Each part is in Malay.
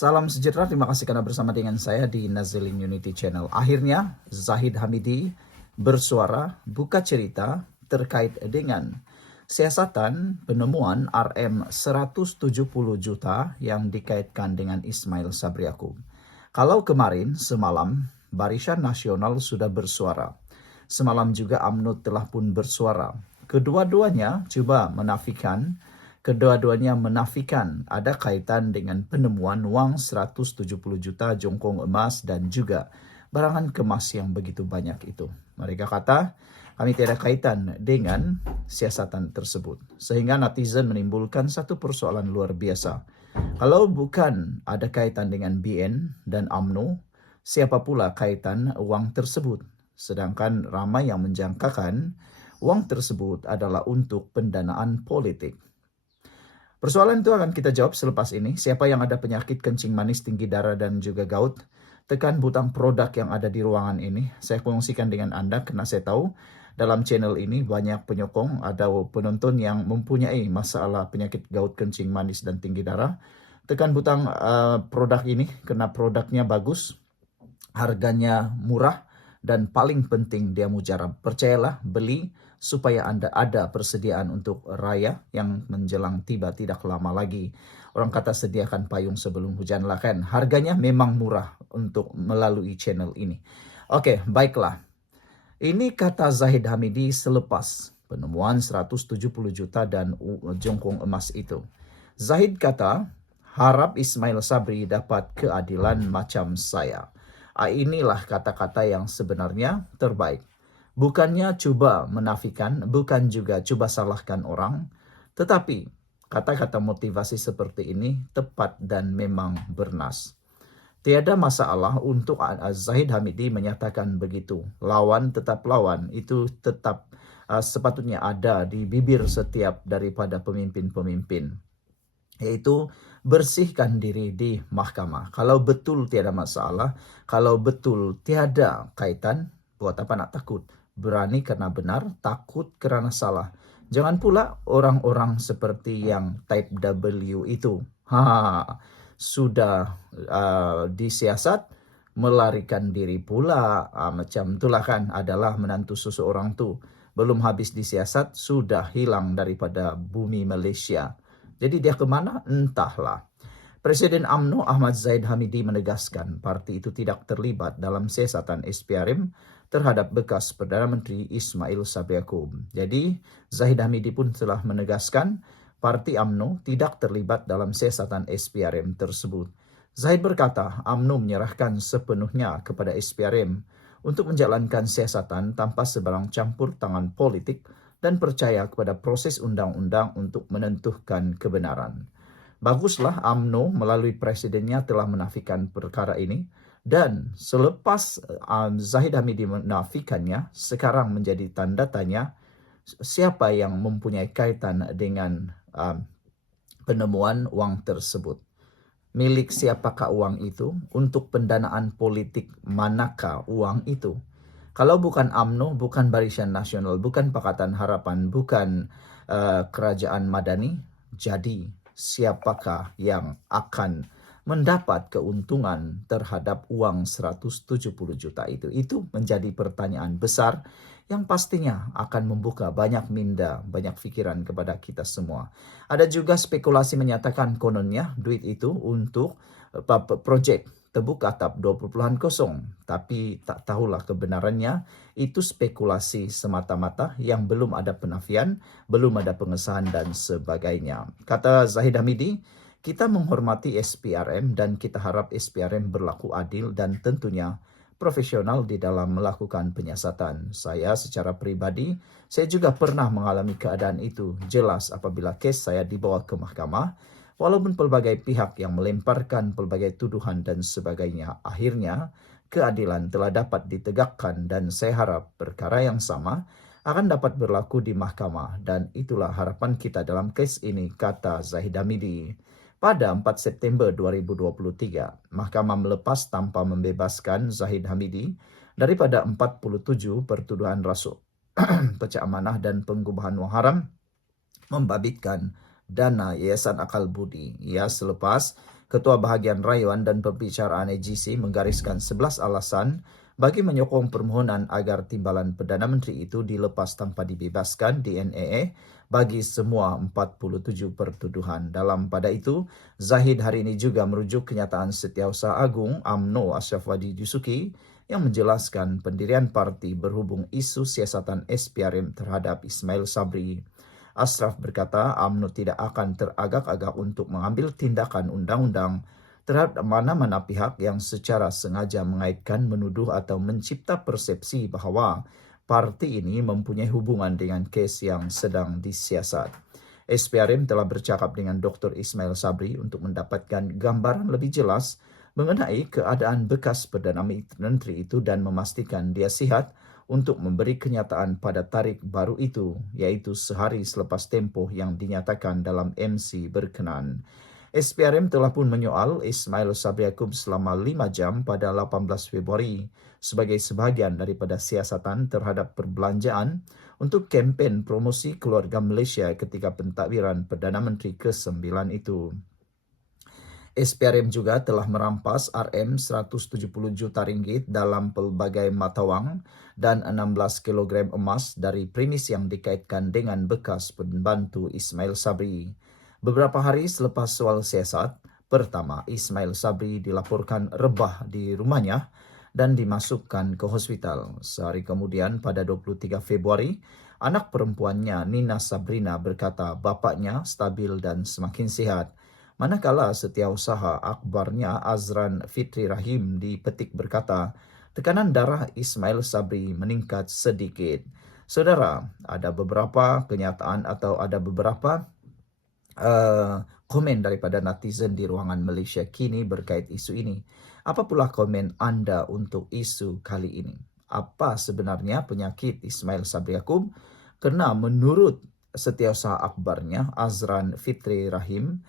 Salam sejahtera, terima kasih karena bersama dengan saya di Nazilin Unity Channel. Akhirnya Zahid Hamidi bersuara buka cerita terkait dengan siasatan penemuan RM 170 juta yang dikaitkan dengan Ismail Sabri Yaakob. Kalau kemarin semalam Barisan Nasional sudah bersuara, semalam juga UMNO telah pun bersuara. Kedua-duanya menafikan ada kaitan dengan penemuan uang 170 juta jongkong emas dan juga barangan kemas yang begitu banyak itu. Mereka kata kami tidak ada kaitan dengan siasatan tersebut. Sehingga netizen menimbulkan satu persoalan luar biasa. Kalau bukan ada kaitan dengan BN dan UMNO, siapa pula kaitan uang tersebut? Sedangkan ramai yang menjangkakan uang tersebut adalah untuk pendanaan politik. Persoalan itu akan kita jawab selepas ini. Siapa yang ada penyakit kencing manis, tinggi darah, dan juga gout, tekan butang produk yang ada di ruangan ini. Saya kongsikan dengan Anda karena saya tahu dalam channel ini banyak penyokong, ada penonton yang mempunyai masalah penyakit gout, kencing manis, dan tinggi darah. Tekan butang produk ini karena produknya bagus, harganya murah, dan paling penting dia mujarab. Percayalah, beli supaya Anda ada persediaan untuk raya yang menjelang tiba tidak lama lagi. Orang kata sediakan payung sebelum hujan lah kan. Harganya memang murah untuk melalui channel ini. Oke, baiklah. Ini kata Zahid Hamidi selepas penemuan 170 juta dan jongkong emas itu. Zahid kata, harap Ismail Sabri dapat keadilan macam saya. Inilah kata-kata yang sebenarnya terbaik. Bukannya coba menafikan, bukan juga coba salahkan orang, tetapi kata-kata motivasi seperti ini tepat dan memang bernas. Tiada masalah untuk Zahid Hamidi menyatakan begitu. Lawan tetap lawan, itu tetap sepatutnya ada di bibir setiap daripada pemimpin-pemimpin. Yaitu bersihkan diri di mahkamah. Kalau betul tiada masalah, kalau betul tiada kaitan, buat apa nak takut? Berani karena benar, takut karena salah. Jangan pula orang-orang seperti yang type W itu. Sudah disiasat, melarikan diri pula. Macam itulah kan, adalah menantu seseorang tu. Belum habis disiasat, sudah hilang daripada bumi Malaysia. Jadi dia kemana? Entahlah. Presiden UMNO Ahmad Zahid Hamidi menegaskan parti itu tidak terlibat dalam siasatan SPRM terhadap bekas Perdana Menteri Ismail Sabri Yaakob. Jadi Zahid Hamidi pun telah menegaskan parti UMNO tidak terlibat dalam siasatan SPRM tersebut. Zahid berkata UMNO menyerahkan sepenuhnya kepada SPRM untuk menjalankan siasatan tanpa sebarang campur tangan politik dan percaya kepada proses undang-undang untuk menentukan kebenaran. Baguslah UMNO melalui presidennya telah menafikan perkara ini, dan selepas Zahid Hamidi menafikannya, sekarang menjadi tanda tanya siapa yang mempunyai kaitan dengan penemuan uang tersebut. Milik siapakah uang itu? Untuk pendanaan politik manakah uang itu? Kalau bukan UMNO, bukan Barisan Nasional, bukan Pakatan Harapan, bukan Kerajaan Madani, jadi siapakah yang akan mendapat keuntungan terhadap uang 170 juta itu? Itu menjadi pertanyaan besar yang pastinya akan membuka banyak minda, banyak pikiran kepada kita semua. Ada juga spekulasi menyatakan kononnya duit itu untuk proyek Tebuk Atap 20.0, tapi tak tahulah kebenarannya. Itu spekulasi semata-mata yang belum ada penafian, belum ada pengesahan dan sebagainya. Kata Zahid Hamidi, kita menghormati SPRM dan kita harap SPRM berlaku adil dan tentunya profesional di dalam melakukan penyiasatan. Saya secara pribadi, saya juga pernah mengalami keadaan itu. Jelas apabila kes saya dibawa ke mahkamah, walaupun pelbagai pihak yang melemparkan pelbagai tuduhan dan sebagainya, akhirnya keadilan telah dapat ditegakkan dan saya harap perkara yang sama akan dapat berlaku di mahkamah, dan itulah harapan kita dalam kes ini, kata Zahid Hamidi. Pada 4 September 2023, mahkamah melepas tanpa membebaskan Zahid Hamidi daripada 47 pertuduhan rasuah, pecah amanah dan pengubahan wang haram, membabitkan dana Yayasan Akal Budi. Ya, selepas Ketua Bahagian Rayuan dan Pembicaraan EGC menggariskan 11 alasan bagi menyokong permohonan agar timbalan Perdana Menteri itu dilepas tanpa dibebaskan di NAA bagi semua 47 pertuduhan. Dalam pada itu, Zahid hari ini juga merujuk kenyataan Setiausaha Agung UMNO Ashraf Wadi Dusuki yang menjelaskan pendirian parti berhubung isu siasatan SPRM terhadap Ismail Sabri. Ashraf berkata UMNO tidak akan teragak-agak untuk mengambil tindakan undang-undang terhadap mana-mana pihak yang secara sengaja mengaitkan, menuduh atau mencipta persepsi bahawa parti ini mempunyai hubungan dengan kes yang sedang disiasat. SPRM telah bercakap dengan Dr. Ismail Sabri untuk mendapatkan gambaran lebih jelas mengenai keadaan bekas Perdana Menteri itu dan memastikan dia sihat untuk memberi kenyataan pada tarikh baru itu, iaitu sehari selepas tempoh yang dinyatakan dalam MC berkenan. SPRM telah pun menyoal Ismail Sabri Yaakob selama 5 jam pada 18 Februari sebagai sebahagian daripada siasatan terhadap perbelanjaan untuk kempen promosi keluarga Malaysia ketika pentadbiran Perdana Menteri ke-9 itu. SPRM juga telah merampas RM170 juta ringgit dalam pelbagai mata wang dan 16 kilogram emas dari premis yang dikaitkan dengan bekas pembantu Ismail Sabri. Beberapa hari selepas soal siasat, pertama Ismail Sabri dilaporkan rebah di rumahnya dan dimasukkan ke hospital. Sehari kemudian pada 23 Februari, anak perempuannya Nina Sabrina berkata bapaknya stabil dan semakin sihat. Manakala setiausaha akbarnya Azran Fitri Rahim dipetik berkata, tekanan darah Ismail Sabri meningkat sedikit. Saudara, ada beberapa kenyataan atau ada beberapa komen daripada netizen di ruangan Malaysia kini berkait isu ini. Apa pula komen anda untuk isu kali ini? Apa sebenarnya penyakit Ismail Sabri Yaakob? Kerana menurut setiausaha akbarnya Azran Fitri Rahim,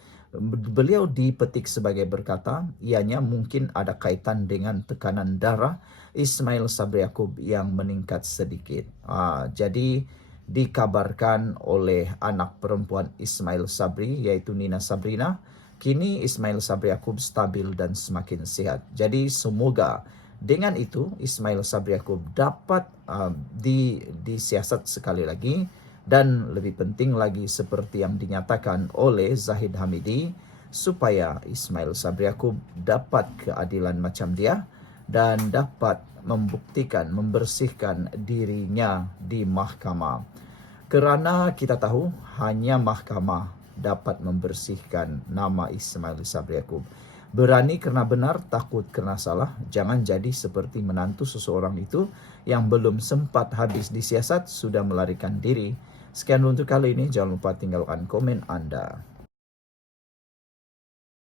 beliau dipetik sebagai berkata, ianya mungkin ada kaitan dengan tekanan darah Ismail Sabri Yaakob yang meningkat sedikit. Jadi dikabarkan oleh anak perempuan Ismail Sabri, iaitu Nina Sabrina, kini Ismail Sabri Yaakob stabil dan semakin sihat. Jadi semoga dengan itu Ismail Sabri Yaakob dapat disiasat sekali lagi. Dan lebih penting lagi seperti yang dinyatakan oleh Zahid Hamidi, supaya Ismail Sabri Yaakob dapat keadilan macam dia dan dapat membuktikan, membersihkan dirinya di mahkamah. Kerana kita tahu hanya mahkamah dapat membersihkan nama Ismail Sabri Yaakob. Berani kerana benar, takut kerana salah. Jangan jadi seperti menantu seseorang itu yang belum sempat habis disiasat sudah melarikan diri. Sekian untuk kali ini. Jangan lupa tinggalkan komen anda.